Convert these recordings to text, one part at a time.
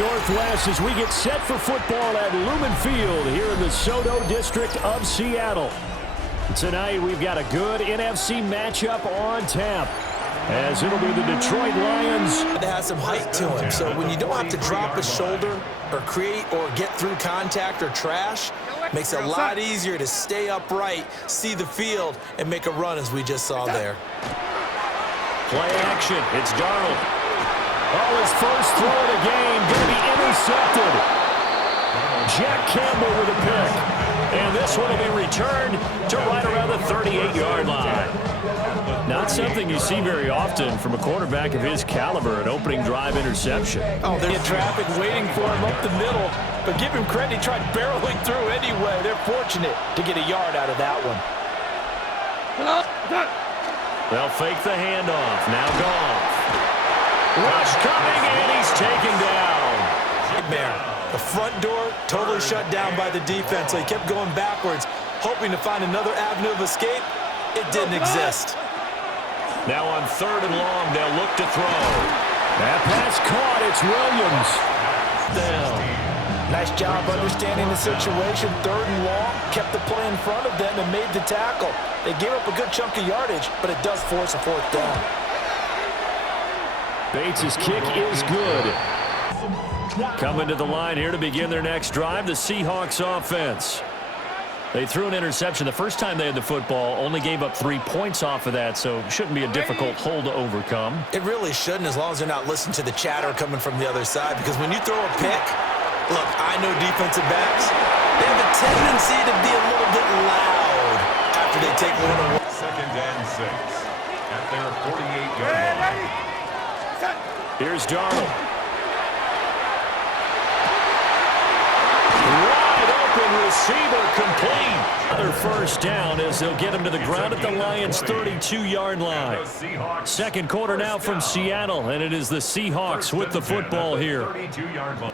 Northwest as we get set for football at Lumen Field here in the SoDo district of Seattle. Tonight we've got a good NFC matchup on tap, as it'll be the Detroit Lions. It has some height to him, so when you don't have to drop a shoulder or create or get through contact or trash, makes it a lot easier to stay upright, see the field, and make a run as we just saw there. Play action. It's Darnold. Oh, his first throw of the game going to be intercepted. Jack Campbell with a pick. And this one will be returned to right around the 38-yard line. Not something you see very often from a quarterback of his caliber, an opening drive interception. Oh, there's traffic waiting for him up the middle. But give him credit, he tried barreling through anyway. They're fortunate to get a yard out of that one. They'll fake the handoff. Now Goff. Rush coming, and he's taken down. Nightmare. The front door totally shut down by the defense, so he kept going backwards, hoping to find another avenue of escape. It didn't exist. Now on 3rd and long, they'll look to throw. That pass caught. It's Williams. Down. Nice job understanding the situation. 3rd and long, kept the play in front of them and made the tackle. They gave up a good chunk of yardage, but it does force a 4th down. Bates' kick is good. Coming to the line here to begin their next drive, the Seahawks offense. They threw an interception the first time they had the football, only gave up 3 points off of that, so shouldn't be a difficult hole to overcome. It really shouldn't, as long as they're not listening to the chatter coming from the other side, because when you throw a pick, look, I know defensive backs, they have a tendency to be a little bit loud after they take one away. 2nd and 6 at their 48-yard line. Here's Darnold. Wide open receiver complete. Another first down as they'll get him to the ground at the Lions' 32-yard line. 2nd quarter now from Seattle, and it is the Seahawks with the football here. 32-yard line.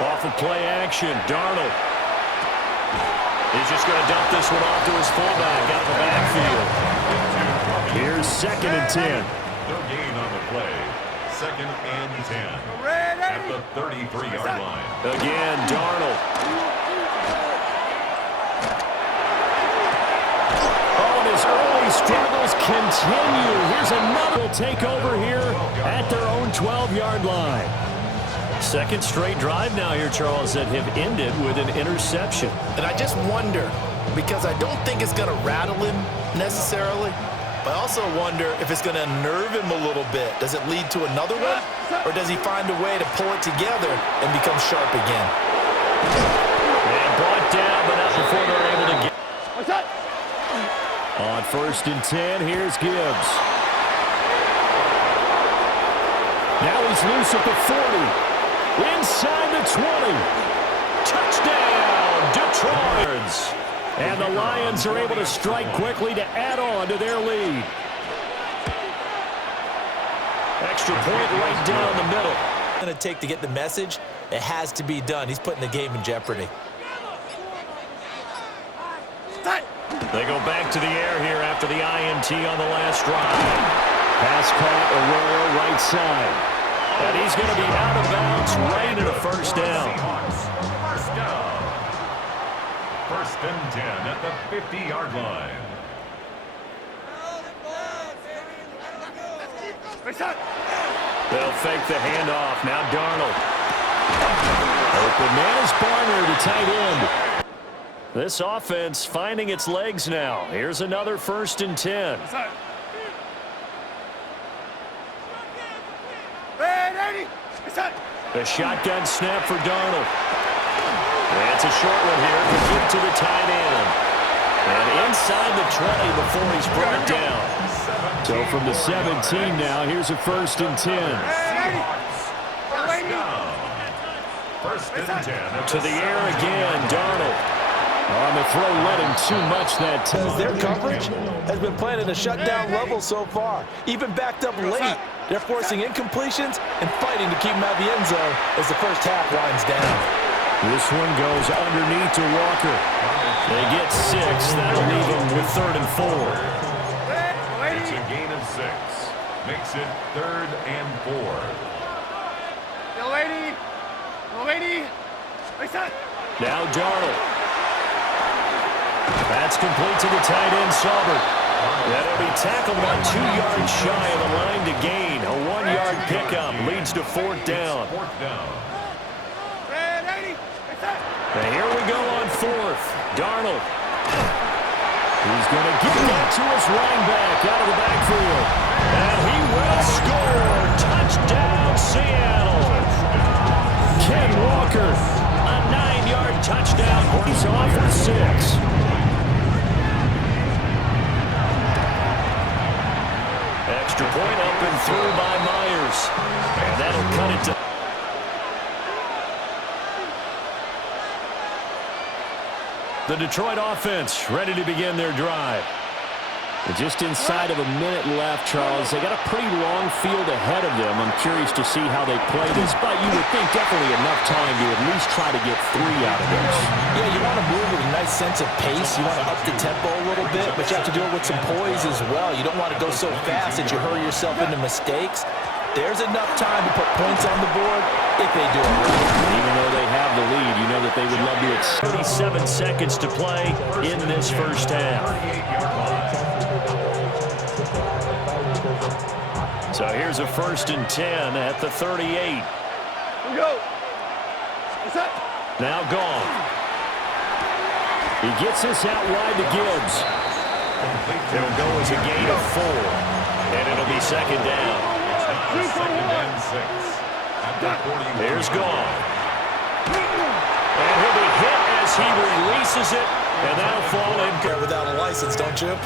Off of play action, Darnold. He's just going to dump this one off to his fullback out of the backfield. Here's 2nd and 10. No gain on the play. 2nd and 10 at the 33-yard line. Again, Darnold. Oh, and his early struggles continue. Here's another takeover here at their own 12-yard line. 2nd straight drive now here, Charles, that have ended with an interception. And I just wonder, because I don't think it's going to rattle him necessarily, but I also wonder if it's going to unnerve him a little bit. Does it lead to another one? Or does he find a way to pull it together and become sharp again? And brought down, but not before they're able to get. On 1st and 10, here's Gibbs. Now he's loose at the 40. Inside the 20. Touchdown, Detroit. And the Lions are able to strike quickly to add on to their lead. Extra point right down the middle. Going to take to get the message, it has to be done. He's putting the game in jeopardy. They go back to the air here after the INT on the last drive. Pass caught, Aurora right side. And he's going to be out of bounds right at a first down. First down. 1st and 10 at the 50-yard line. They'll fake the handoff. Now Darnold. Open man is Barner to tight end. This offense finding its legs now. Here's another 1st and 10. A shotgun snap for Darnold. That's a short one here, complete to the tight end. And inside the 20 before he's brought down. So from the 17 now, here's a 1st and 10. First and 10. To the air again, Darnold. On the throw, led him too much that time. Their coverage has been playing at a shutdown level so far. Even backed up late. They're forcing incompletions and fighting to keep them out of the end zone as the first half winds down. This one goes underneath to Walker. They get 6. That'll leave them with 3rd and 4. gain of 6. Makes it 3rd and 4. Yo, lady. Yo, lady. Now Darnold. That's complete to the tight end, Sauber. That'll be tackled about 2 yards shy of the line to gain. A 1-yard pickup leads to 4th down. And here we go on 4th. Darnold. He's going to get that to his running back out of the backfield. And he will score. Touchdown, Seattle. Ken Walker, a 9-yard touchdown. He's off for 6. Extra point up and through by Myers. And that'll cut it to... The Detroit offense ready to begin their drive. Just inside of a minute left, Charles. They got a pretty long field ahead of them. I'm curious to see how they play this, but you would think definitely enough time to at least try to get 3 out of this. Yeah, you want to move with a nice sense of pace. You want to up the tempo a little bit, but you have to do it with some poise as well. You don't want to go so fast that you hurry yourself into mistakes. There's enough time to put points on the board if they do it right. Even though they have the lead, you know that they would love to. It's 37 seconds to play in this first half. So here's a 1st and 10 at the 38. Here we go. What's up? Now gone. He gets this out wide to Gibbs. It'll go as a gain of 4. And it'll be 2nd down. 2nd and 6. There's gone. And he'll be hit as he releases it. And that'll fall in. Without a license, don't you?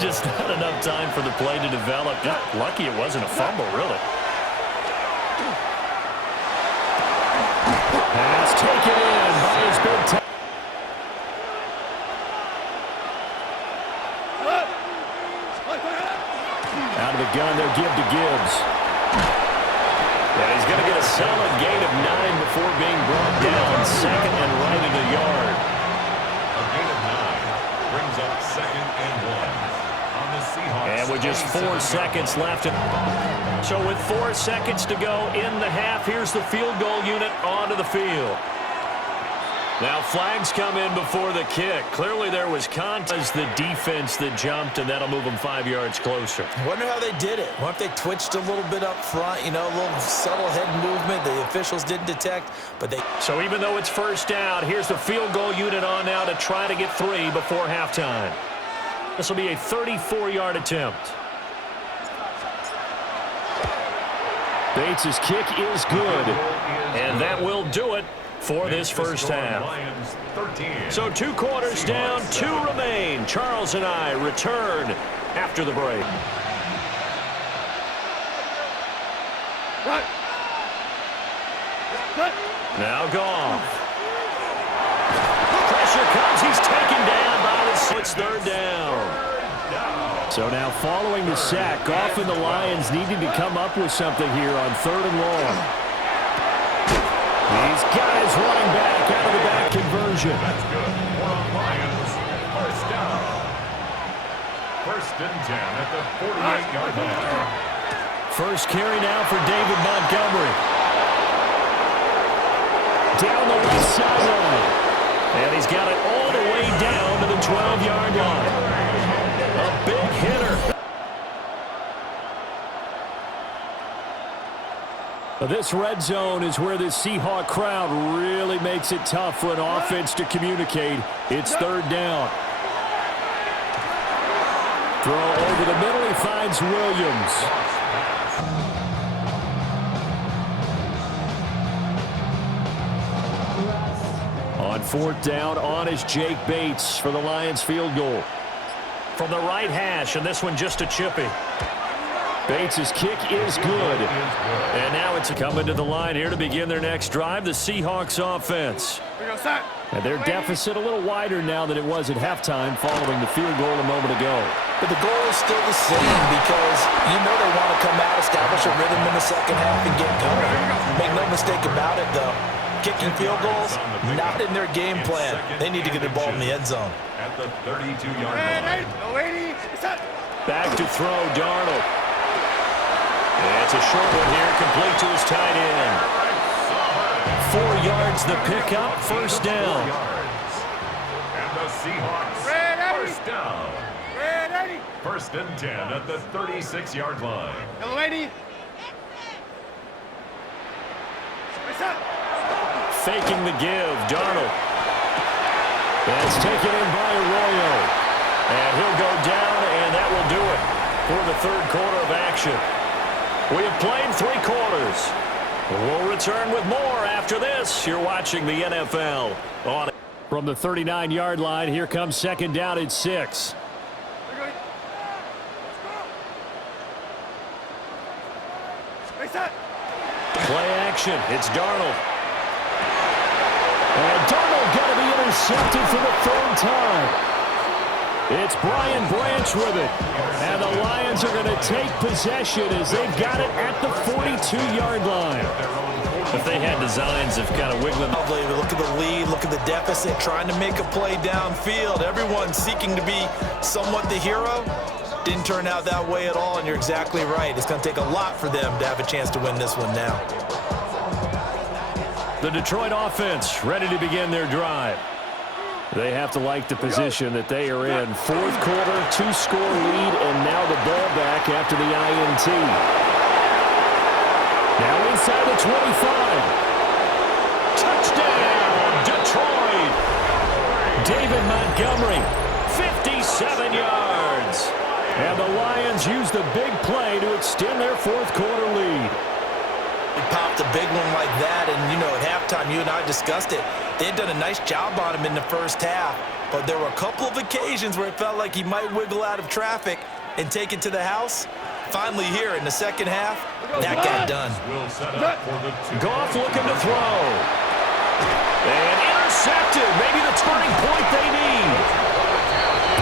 Just not enough time for the play to develop. Lucky it wasn't a fumble, really. Pass taken in by his big time. Out of the gun, they'll give to Gibbs. And he's going to get a solid gain of 9 before being brought down. 2nd and right in the yard. A gain of 9 brings up 2nd and 1 on the Seahawks. And with just 4 seconds left. So with 4 seconds to go in the half, here's the field goal unit onto the field. Now flags come in before the kick. Clearly there was contact. The defense that jumped, and that'll move them 5 yards closer. I wonder how they did it. What if they twitched a little bit up front, you know, a little subtle head movement the officials didn't detect, but they... So even though it's 1st down, here's the field goal unit on now to try to get 3 before halftime. This will be a 34-yard attempt. Bates' kick is good, and that will do it for this first half. So 2 quarters down, 2 remain. Charles and I return after the break. Now Goff. Pressure comes. He's taken down by the... It's 3rd down. So now following the sack, Goff and the Lions needing to come up with something here on 3rd and long. He's got his running back out of the back conversion. That's good. For the Lions, 1st down. 1st and 10 at the 48-yard line. First carry now for David Montgomery. Down the left sideline. And he's got it all the way down to the 12-yard line. A big hitter. This red zone is where the Seahawk crowd really makes it tough for an offense to communicate. It's 3rd down. Throw over the middle. He finds Williams. On 4th down, on is Jake Bates for the Lions field goal. From the right hash, and this one just a chippy. Bates' kick is good. And now it's coming to the line here to begin their next drive, the Seahawks offense. And their deficit a little wider now than it was at halftime following the field goal a moment ago. But the goal is still the same because you know they want to come out, establish a rhythm in the 2nd half, and get going. Make no mistake about it, though. Kicking field goals, not in their game plan. They need to get the ball in the end zone. At the 32-yard line. Back to throw, Darnold. And it's a short one here, complete to his tight end. 4 yards the pickup, first down. And the Seahawks, first down. First and 10 at the 36-yard line. Yellow 80. Faking the give, Darnold. That's taken in by Arroyo. And he'll go down, and that will do it for the third quarter of action. We have played 3 quarters. We'll return with more after this. You're watching the NFL on it. From the 39-yard line, here comes second down at 6. Play action. It's Darnold. And Darnold got to be intercepted for the 3rd time. It's Brian Branch with it. And the Lions are going to take possession as they've got it at the 42-yard line. If they had designs of kind of wiggling. Look at the lead, look at the deficit, trying to make a play downfield. Everyone seeking to be somewhat the hero. Didn't turn out that way at all, and you're exactly right. It's going to take a lot for them to have a chance to win this one now. The Detroit offense ready to begin their drive. They have to like the position that they are in. 4th quarter, 2-score lead, and now the ball back after the INT. Now inside the 25. Touchdown, Detroit. David Montgomery, 57 yards. And the Lions use the big play to extend their 4th quarter lead. He popped a big one like that, and, you know, at halftime, you and I discussed it. They had done a nice job on him in the first half, but there were a couple of occasions where it felt like he might wiggle out of traffic and take it to the house. Finally here in the second half, that got done. Goff looking to throw. And intercepted. Maybe the turning point they need.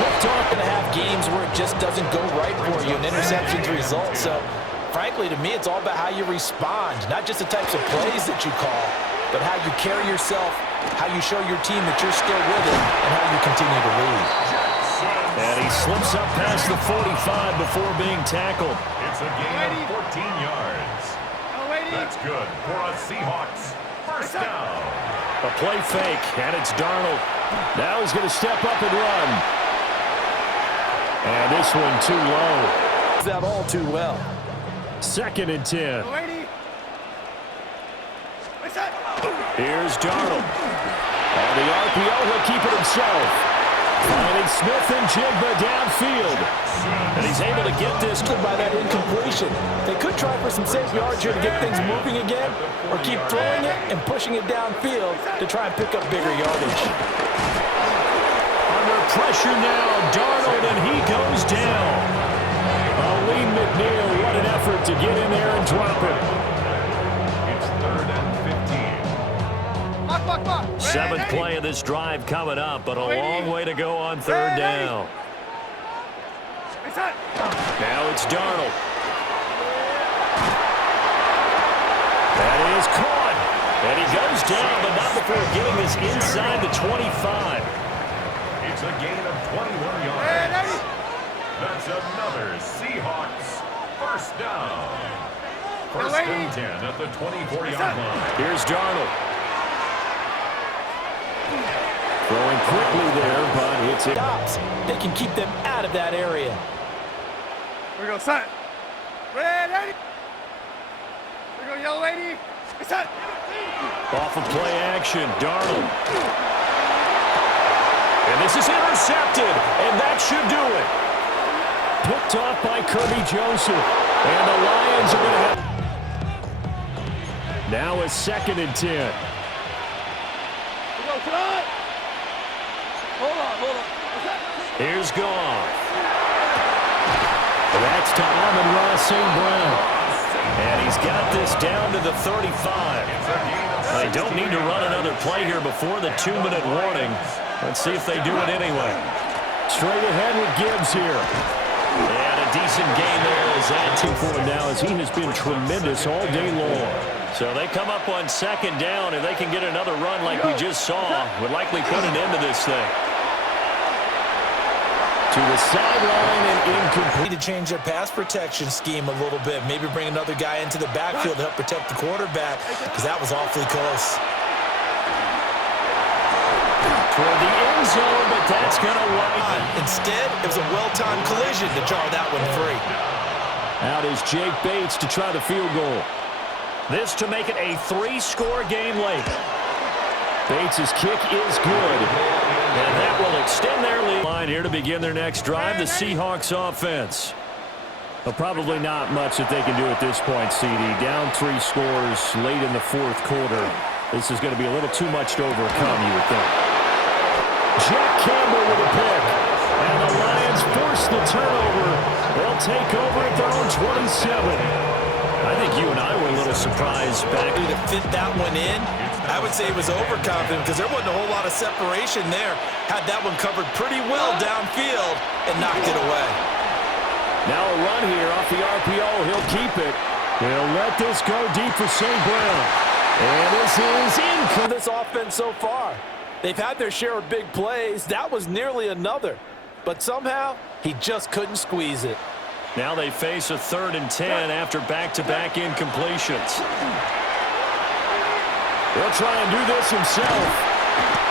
Picked off going to have games where it just doesn't go right for you, and interceptions result. So, frankly, to me, it's all about how you respond, not just the types of plays that you call, but how you carry yourself, how you show your team that you're still with it, and how you continue to lead. And he slips up past the 45 before being tackled. It's a gain of 14 yards. That's good for a Seahawks first down. A play fake, and it's Darnold. Now he's going to step up and run. And this one too low. That all too well. 2nd and 10. Here's Darnold. On the RPO, he'll keep it himself. Finding Smith and Jigba downfield. And he's able to get this by that incompletion. They could try for some safe yards here to get things moving again, or keep throwing it and pushing it downfield to try and pick up bigger yardage. Under pressure now, Darnold, and he goes down. Lee McNeil, what an effort to get in there and drop it. It's 3rd and 15. 7th play of this drive coming up, but a long way to go on 3rd down. Now it's Darnold. That is caught. And he goes down, but not before getting this inside the 25. It's a gain of 21 yards. That's another Seahawks first down. First and 10 at the 24-yard line. Here's Darnold. Throwing quickly there, but it's it. Stops. They can keep them out of that area. Here we go, set. Ready. Here we go, yellow lady. Set. Off of play action, Darnold. And this is intercepted, and that should do it. Picked off by Kirby Joseph. And the Lions are going to have... Now a 2nd and 10. Here we go, tonight. Hold on. Here's Goff. That's to Amon-Ra St. Brown. And he's got this down to the 35. They don't need to run another play here before the 2-minute warning. Let's see if they do it anyway. Straight ahead with Gibbs here. And a decent gain there as that 2 for him now, as he has been tremendous all day long. So they come up on 2nd down, and they can get another run like we just saw. Would likely put an end to this thing. To the sideline and incomplete. Need to change their pass protection scheme a little bit. Maybe bring another guy into the backfield to help protect the quarterback, because that was awfully close. Toward the end zone, but that's going to widen. Instead, it was a well-timed collision to jar that one free. Out is Jake Bates to try the field goal. This to make it a 3-score game late. Bates' kick is good. And that will extend their lead. Line here to begin their next drive, the Seahawks offense. But probably not much that they can do at this point, CD. Down 3 scores late in the fourth quarter. This is going to be a little too much to overcome, you would think. Jack Campbell with a pick. And the Lions force the turnover. They'll take over at their own 27. I think you and I were a little surprised back. To fit that one in, I would say he was overconfident because there wasn't a whole lot of separation there. Had that one covered pretty well downfield and knocked it away. Now a run here off the RPO. He'll keep it. He'll let this go deep for St. Brown. And this is in for this offense so far. They've had their share of big plays. That was nearly another. But somehow, he just couldn't squeeze it. Now they face a 3rd and 10 after back-to-back incompletions. He'll try and do this himself.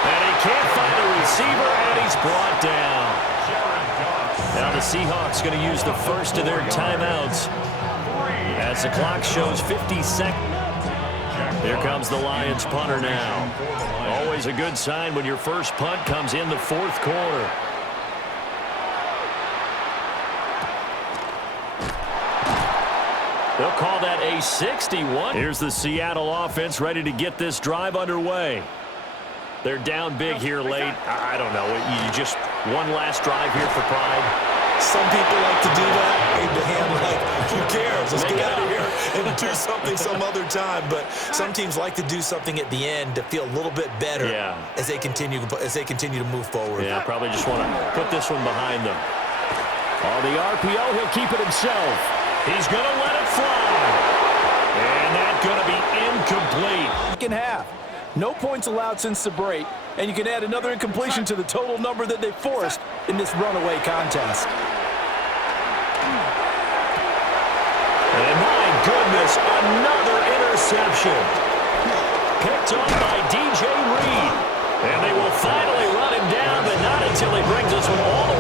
And he can't find a receiver, and he's brought down. Now the Seahawks going to use the first of their timeouts as the clock shows 50 seconds. Here comes the Lions punter now. Always a good sign when your first punt comes in the fourth quarter. They'll call that a 61. Here's the Seattle offense ready to get this drive underway. They're down big here late. I don't know. You just one last drive here for pride. Some people like to do that. Abraham, like, who cares? Let's get out of here and do something some other time. But some teams like to do something at the end to feel a little bit better as they continue to move forward. Yeah, probably just want to put this one behind them. On the RPO, he'll keep it himself. He's going to let it fly. And that's going to be incomplete. Second half. No points allowed since the break. And you can add another incompletion to the total number that they forced in this runaway contest. And my goodness, another interception. Picked up by DJ Reed. And they will finally run him down, but not until he brings us one all